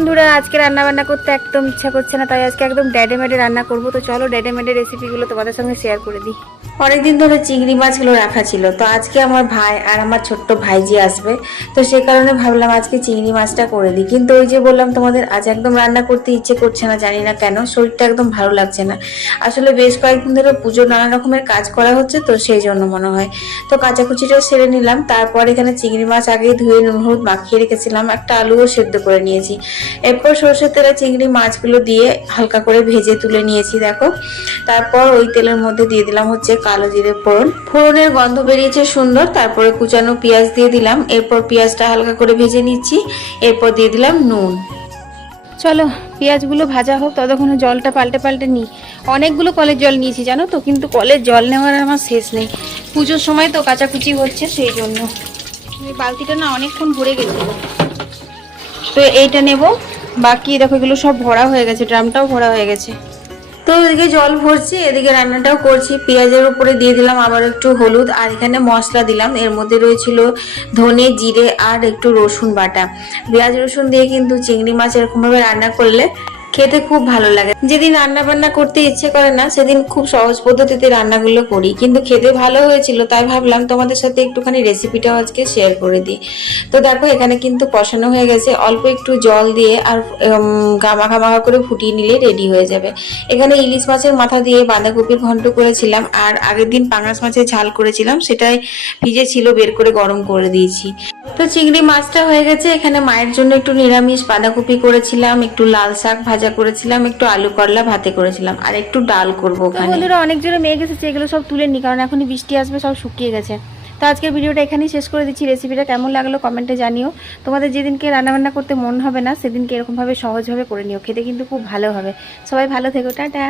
বন্ধুরা, আজকে রান্না বান্না করতে একদম ইচ্ছা করছে না, তাই আজকে একদম ড্যাডে মেডে রান্না করব। তো চলো ড্যাডে মেডে রেসিপিগুলো তোমাদের সঙ্গে শেয়ার করে দিই। অনেকদিন ধরে চিংড়ি মাছগুলো রাখা ছিল, তো আজকে আমার ভাই আর আমার ছোট্ট ভাইজি আসবে, তো সে কারণে ভাবলাম আজকে চিংড়ি মাছটা করে দিই। কিন্তু ওই যে বললাম তোমাদের, আজ একদম রান্না করতে ইচ্ছে করছে না, জানি না কেন, শরীরটা একদম ভালো লাগছে না। আসলে বেশ কয়েকদিন ধরে পুজো নানা রকমের কাজ করা হচ্ছে, তো সেই জন্য মনে হয়। তো কাঁচাকুচিটা সেরে নিলাম, তারপর এখানে চিংড়ি মাছ আগেই ধুয়ে নুন হলুদ মাখিয়ে রেখেছিলাম, একটা আলুও সেদ্ধ করে নিয়েছি। এরপর সর্ষের তেলে চিংড়ি মাছগুলো দিয়ে হালকা করে ভেজে তুলে নিয়েছি দেখো। তারপর ওই তেলের মধ্যে দিয়ে দিলাম হচ্ছে কালো জিরে ফোড়ন। ফোড়নের গন্ধ বেরিয়েছে সুন্দর, তারপরে কুচানো পেঁয়াজ দিয়ে দিলাম। এরপর পেঁয়াজটা হালকা করে ভেজে নিচ্ছি, এরপর দিয়ে দিলাম নুন। চলো পেঁয়াজগুলো ভাজা হোক, ততক্ষণে জলটা পাল্টে পাল্টে নিই। অনেকগুলো কলের জল নিয়েছি জানো তো, কিন্তু কলের জল নেওয়ার আমার শেষ নেই। পুজোর সময় তো কাচাকুচি হচ্ছে, সেই জন্য এই বালতিটা না অনেকক্ষণ ভরে গেছিল। তো এইটা নেব, বাকি দেখো এগুলো সব ভরা হয়ে গেছে, ড্রামটাও ভরা হয়ে গেছে। তো এদিকে জল ভরছি, এদিকে রান্নাটাও করছি। পেঁয়াজের উপরে দিয়ে দিলাম আবার একটু হলুদ, আর এখানে মশলা দিলাম। এর মধ্যে রয়েছিল ধনে জিরে আর একটু রসুন বাটা। পেঁয়াজ রসুন দিয়ে কিন্তু চিংড়ি মাছ এরকমভাবে রান্না করলে খেতে খুব ভালো লাগে। যেদিন রান্না বান্না করতে ইচ্ছে করে না, সেদিন খুব সহজ পদ্ধতিতে রান্নাগুলো করি, কিন্তু খেতে ভালো হয়েছিল, তাই ভাবলাম তোমাদের সাথে একটুখানি রেসিপিটাও আজকে শেয়ার করে দিই। তো দেখো এখানে কিন্তু কষানো হয়ে গেছে, অল্প একটু জল দিয়ে আর গামাখা মাখা করে ফুটিয়ে নিলে রেডি হয়ে যাবে। এখানে ইলিশ মাছের মাথা দিয়ে বাঁধাকপির ঘন্ট করেছিলাম, আর আগের দিন পাঙাশ মাছের ঝাল করেছিলাম, সেটাই ভিজে ছিল, বের করে গরম করে দিয়েছি। তো চিংড়ি মাছটা হয়ে গেছে। এখানে মায়ের জন্য একটু নিরামিষ বাঁধাকপি করেছিলাম, একটু লাল শাক ভাজা করেছিলাম, একটু আলু করলা ভাতে করেছিলাম, আর একটু ডাল করবো। বন্ধুরা অনেক জোরে মেঘ এসেছে, এগুলো সব তুলে নি, কারণ এখনই বৃষ্টি আসবে, সব শুকিয়ে গেছে। তো আজকের ভিডিওটা এখানেই শেষ করে দিচ্ছি। রেসিপিটা কেমন লাগলো কমেন্টে জানিও। তোমাদের যেদিনকে রান্নাবান্না করতে মন হবে না, সেদিনকে এরকমভাবে সহজভাবে করে নিও, খেতে কিন্তু খুব ভালো হবে। সবাই ভালো থেকো, টাটা।